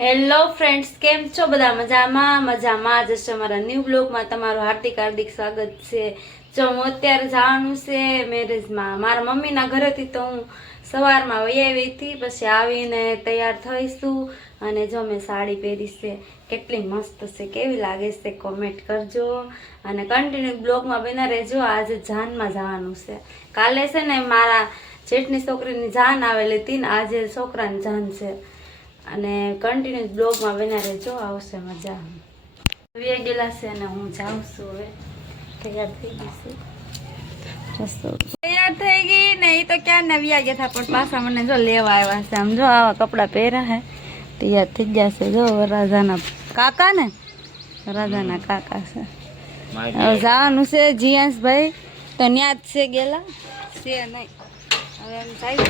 Hello friends, કેમ છો? બધા મજામાં જશે. અમારા ન્યૂ બ્લોગમાં તમારું હાર્દિક સ્વાગત છે. જો હું અત્યારે જવાનું છે મેરેજમાં. મારા મમ્મીના ઘરેથી તો હું સવારમાં વહી આવી હતી, પછી આવીને તૈયાર થઈશું. અને જો મેં સાડી પહેરી છે, કેટલી મસ્ત છે, કેવી લાગે છે કોમેન્ટ કરજો. અને કન્ટિન્યુ બ્લોગમાં બના રહેજો. આજે જાનમાં જવાનું છે. કાલે છે ને મારા જેઠની છોકરીની જાન આવેલી હતી ને આજે છોકરાની જાન છે. અને કન્ટિન્યુ બ્લોગમાં બના રહેજો, આવશે મજા. ગયેલા છે અને હું જાઉં છું. હવે તૈયાર થઈ ગઈ છે, તૈયાર થઈ ગઈ ને. એ તો ક્યાં ને વ્યા ગયા હતા, પણ પાછા મને જો લેવા આવ્યા છે. આમ જો આવા કપડાં પહેર્યા હે, તૈયાર થઈ ગયા છે. જો વરરાજાના કાકા ને, વરરાજાના કાકા છે. હવે જવાનું છે જીયાસભાઈ તો ન્યા જ છે, ગયેલા છે નહીં. હવે એમ થાય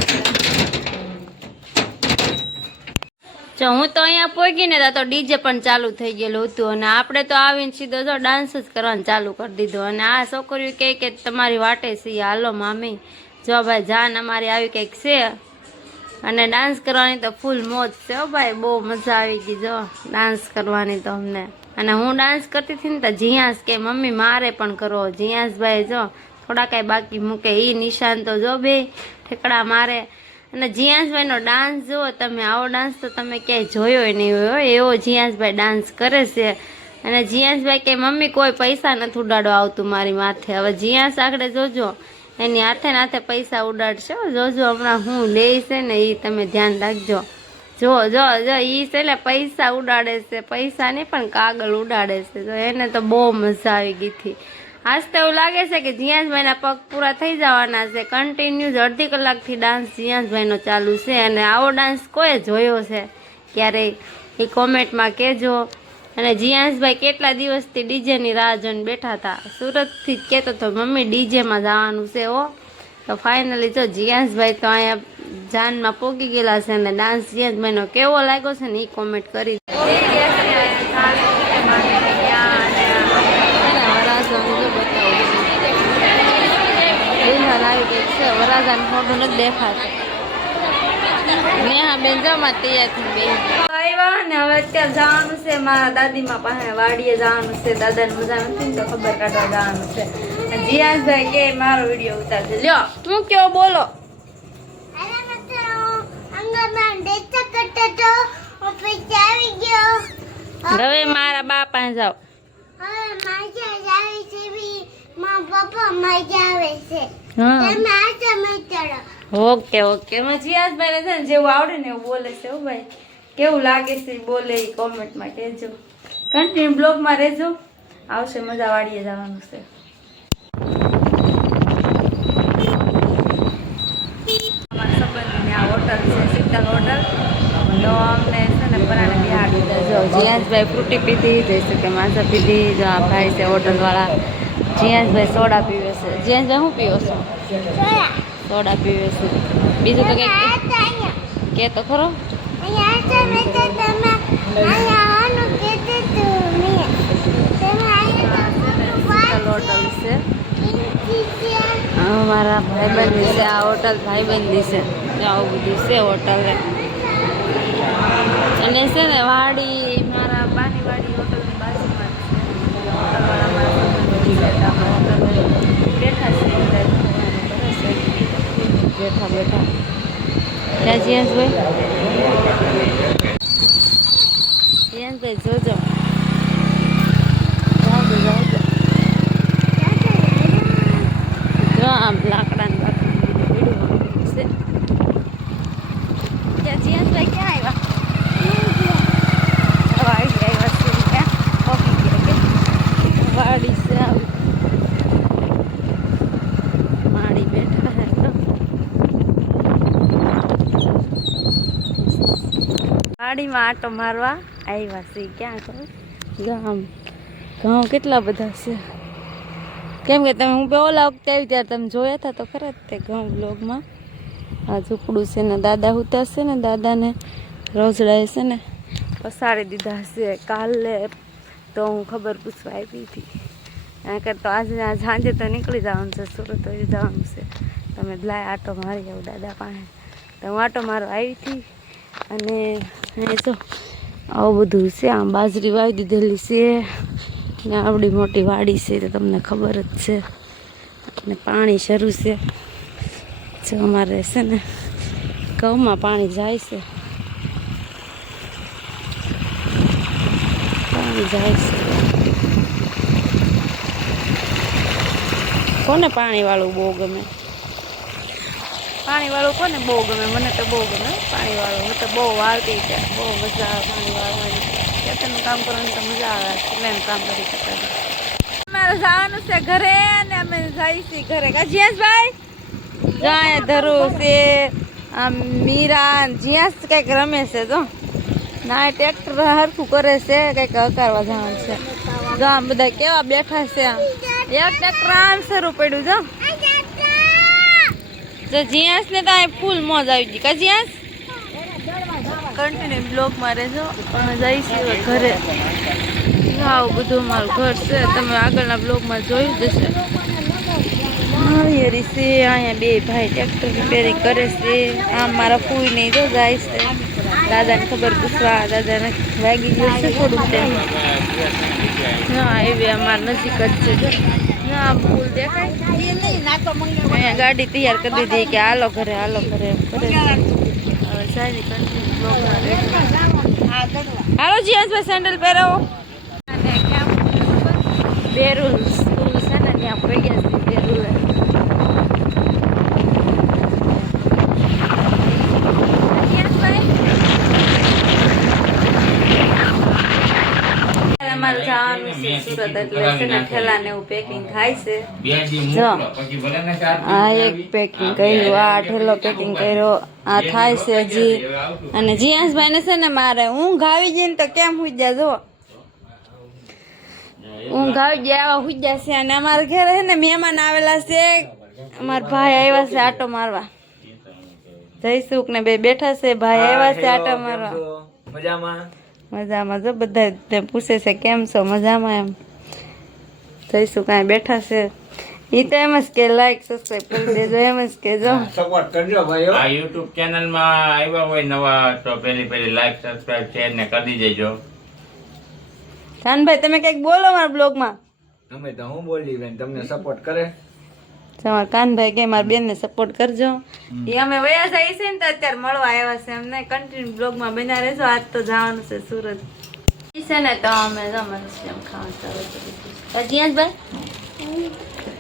જો હું તો અહીંયા પહોંચી ને તો ડીજે પણ ચાલુ થઈ ગયેલું હતું. અને આપણે તો આવીને સીધો જો ડાન્સ જ કરવાનું ચાલુ કરી દીધો. અને આ છોકરીઓ કહે કે તમારી વાટે છે, હાલો મામી. જો ભાઈ જાન અમારી આવી કંઈક છે અને ડાન્સ કરવાની તો ફૂલ મોજ છે. હો ભાઈ, બહુ મજા આવી ગઈ જો ડાન્સ કરવાની તો અમને. અને હું ડાન્સ કરતી હતી ને તો જીયાસ કે મમ્મી મારે પણ કરો. જીયાસભાઈ જો થોડા કાંઈ બાકી મૂકે, એ નિશાન તો જો બે ઠેકડા મારે. અને જીયાસભાઈનો ડાન્સ જુઓ તમે, આવો ડાન્સ તો તમે ક્યાંય જોયો નહીં હોય, એવો જીયાસભાઈ ડાન્સ કરે છે. અને જીયાસભાઈ કે મમ્મી કોઈ પૈસા નથી ઉડાડવા આવતું મારી માથે. હવે જીયાસ આગળ જોજો, એની હાથે પૈસા ઉડાડશે. જોજો હમણાં હું લે છે ને એ તમે ધ્યાન રાખજો. જો જો જો એ છે ને પૈસા ઉડાડે છે, પૈસા નહીં પણ કાગળ ઉડાડે છે. તો એને તો બહુ મજા આવી ગઈ હતી. આજ તો એવું લાગે છે કે જીયાસભાઈના પગ પૂરા થઈ જવાના છે. કન્ટિન્યુ અડધી કલાકથી ડાન્સ જીયાસભાઈનો ચાલુ છે. અને આવો ડાન્સ કોઈ જોયો છે ક્યારેય એ કોમેન્ટમાં કહેજો. અને જીયાસભાઈ કેટલા દિવસથી ડીજેની રાહ જોઈને બેઠા હતા. સુરતથી જ કહેતો હતો મમ્મી ડીજેમાં જવાનું છે. તો ફાઇનલી જો જીયાસભાઈ તો અહીંયા જાનમાં પોગી ગયેલા છે. અને ડાન્સ જીયાસભાઈનો કેવો લાગ્યો છે ને એ કોમેન્ટ કરી. વરાજાનું ફોટો નથી દેખાતું. નેહા બેન જમા તૈયાર થઈ ગઈ. આવ્યા ને હવે અત્યારે જવાનું છે મારા દાદીમાં પાસે વાડીએ જવાનું છે. દાદાને મજા નથી ને તો ખબર કાઢવા જવાનું છે. જીયાસભાઈ કે મારો વિડીયો ઉતારજો. લ્યો હું કયો બોલો. હવે મારા બાપા જાઓ. Okay okay. જીયાસભાઈ છે ને જેવું આવડે ને એવું બોલે છે. ભાઈ કેવું લાગે છે બોલે એ કોમેન્ટમાં કહેજો. કન્ટિન્યુ બ્લોગમાં રહેજો, આવશે મજા. વાડીએ જવાનું છે. અમારા સંબંધીની આ હોટલ છે, શીતલ હોટલ. તો અમને છે ને પરાણે બિહાડી દીધા. જો જીયાસભાઈ ફ્રૂટી પીધી, જઈ શકે માસા પીધી. જો આ ભાઈ છે હોટલવાળા. જીયાસભાઈ સોડા પીવે છે. જીયાસભાઈ શું પીવો છો? સોડા પીવે છે. બીજું તો કંઈક કે તો ખરો. હોટલ છે અમારા ભાઈબંધી છે. આ હોટલ ભાઈબંધી છે. આવું બધું છે હોટલ. અને છે ને વાડી મારા બાની વાડી હોટલની બાજુમાં જ છે. બેઠા છે બેઠા. ત્યાં જીયાસભાઈ જોજો. જો આમ લાકડાનું છે. ત્યાં જીયાસભાઈ ક્યાં આવ્યા? વાડી આવ્યા છે. ક્યાં પહોંચી ગયા? વાડી છે આવી માડી બેઠા હે. વાડીમાં આટો મારવા આવ્યા છે. ક્યાં ખબર? ઘઉં કેટલા બધા છે. કેમ કે તમે હું ઓલા વખતે આવી ત્યારે તમે જોયા હતા તો ખરા જ તે ઘઉં બ્લોગમાં. આ ઝૂંપડું છે ને દાદા હુતા છે ને દાદાને રોજડાએ છે ને પસાડી દીધા છે. કાલે તો હું ખબર પૂછવા આવી હતી. એના કરતા આજે સાંજે તો નીકળી જવાનું છે, સુરત જવાનું છે. તમે લાય આટો મારી આવું દાદા પાસે. તો હું આટો મારવા આવી હતી. અને જો આવું બધું છે. આમ બાજરી વાવી દીધેલી છે ને આવડી મોટી વાડી છે તો તમને ખબર જ છે. અને પાણી શરૂ છે. જો અમારે છે ને ઘઉંમાં પાણી જાય છે. પાણી જાય છે. કોને પાણીવાળું બહુ ગમે? પાણીવાળું કોને બહુ ગમે? મને તો બહુ ગમે પાણીવાળું. હું તો બહુ વાળતી છે. બહુ મજા આવે પાણી વાળવાની. ખેતરનું કામ કરવાની તો મજા આવે. સિલાઈનું કામ કરી શકાય. અમારે જવાનું છે ઘરે અને અમે જઈએ છીએ ઘરે. જીયાસભાઈ જાય ધરું છે. આમ મીરા જીયાસ કંઈક રમે છે. જો ના ટ્રેક્ટર હરખું કરે છે. કંઈક હકારવા જવાનું છે. જો આમ બધા કેવા બેઠા છે. આમ એક ટ્રેક્ટર આમ શરૂ પડ્યું. જો જીયાસ ને તો ફૂલ મોજ આવી ગઈ. કા જીયાસ કન્ટિન્યુ બ્લોગમાં રહેજો. અમે જઈશું ઘરે. આવું બધું અમારું ઘર છે. તમે આગળના બ્લોગમાં જોયું જ હશે. હરિયરી છે. અહીંયા બે ભાઈ ટ્રેક્ટર રિપેરિંગ કરે છે. આમ મારા ફૂઈ નહીં તો જાય છે દાદાને ખબર પૂછવા. દાદાને વાગી ગયું છે થોડુંક ટાઈમ. હા એવી અમારા નજીક જ છે. આમ ફૂલ દેખાય. અહીંયા ગાડી તૈયાર કરી દીધી કે હાલો ઘરે હાલો ઘરે એમ કરે. હાલો જીયાસભાઈ સેન્ડલ પહેરાવો. બેરુલ સ્કૂલ છે ને ત્યાં પડી ગયા છે. બેરુલ અમારે જવાનું છે સુરત એટલે છે ને ઠેલા ને એવું પેકિંગ થાય છે. જો આ એક પેકિંગ કર્યું. આ ઠેલો પેકિંગ કર્યો. આ થાય છે હજી. અને જીયાસભાઈ ને છે ને મારે ઊંઘ આવી ગઈ ને તો કેમ હુઈ જાય. જો ઊંઘ આવી જાય આવા હુઈ જાય છે. અને અમારા ઘરે છે ને મહેમાન આવેલા છે. અમારા ભાઈ આવ્યા છે આટો મારવા. જયસુખ ને બે બેઠા છે. ભાઈ આવ્યા છે આટો મારવા. મજામાં જો બધા પૂછે છે કેમ છો? મજામાં એમ. જઈશું કાંઈ બેઠા છે. એ તો એમ જ કે લાઈક સબસ્ક્રાઇબ કરી દેજો. એમ જ કે જો સપોર્ટ કરજો ભાઈ. આ YouTube ચેનલમાં આવ્યા હોય નવા તો પહેલી લાઈક સબસ્ક્રાઇબ શેર ને કરી દેજો. જાનભાઈ તમે કંઈક બોલો મારા બ્લોગમાં. અમે તો હું બોલી બેન તમને સપોર્ટ કરે. તમારા કાનભાઈ કે મારા બેનને સપોર્ટ કરજો. એ અમે વયા જાય છે ને તો અત્યારે મળવા આવ્યા છે. અમને કન્ટિન્યુ બ્લોગમાં બન્યા રહેજો. આજ તો જવાનું છે સુરત છે ને તો અમે જમવાનું ખાવાનું ચાલુ કરી દીધું.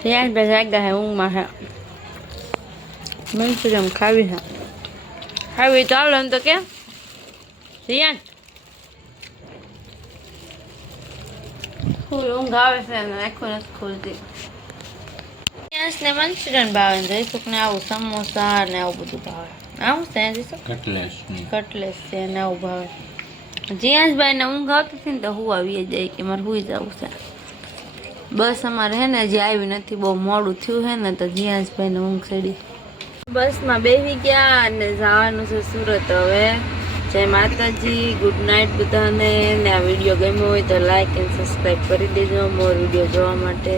જીયાસભાઈ જાગ્યા હે ઊંઘમાં હે. મંચુરિયમ ખાવી છે. ખાવી ચાલો એમ તો કેમ જીયાન ઊંઘ આવે છે ને આખું નથી ખુલતી. ને મંચુરિયન ભાવે ને જઈશું ને આવું સમોસા ને આવું બધું ભાવે. આવું છે જઈશું કટલેસ છે ને આવું ભાવે. જીયાસભાઈ ને ઊંઘ આવતી હતી ને તો હું આવી જાય કે મારે હુઈ જવું છે. બસ અમારે હે ને હજી આવી નથી. બહુ મોડું થયું હે ને તો જીયાસભાઈ ને ઊંઘ ચડી. બસમાં બેસી ગયા અને જવાનું છે સુરત હવે. જય માતાજી. ગુડ નાઇટ બધાને. ને આ વિડીયો ગમ્યો હોય તો લાઈક એન્ડ સબસ્ક્રાઈબ કરી દેજો મોર વિડીયો જોવા માટે.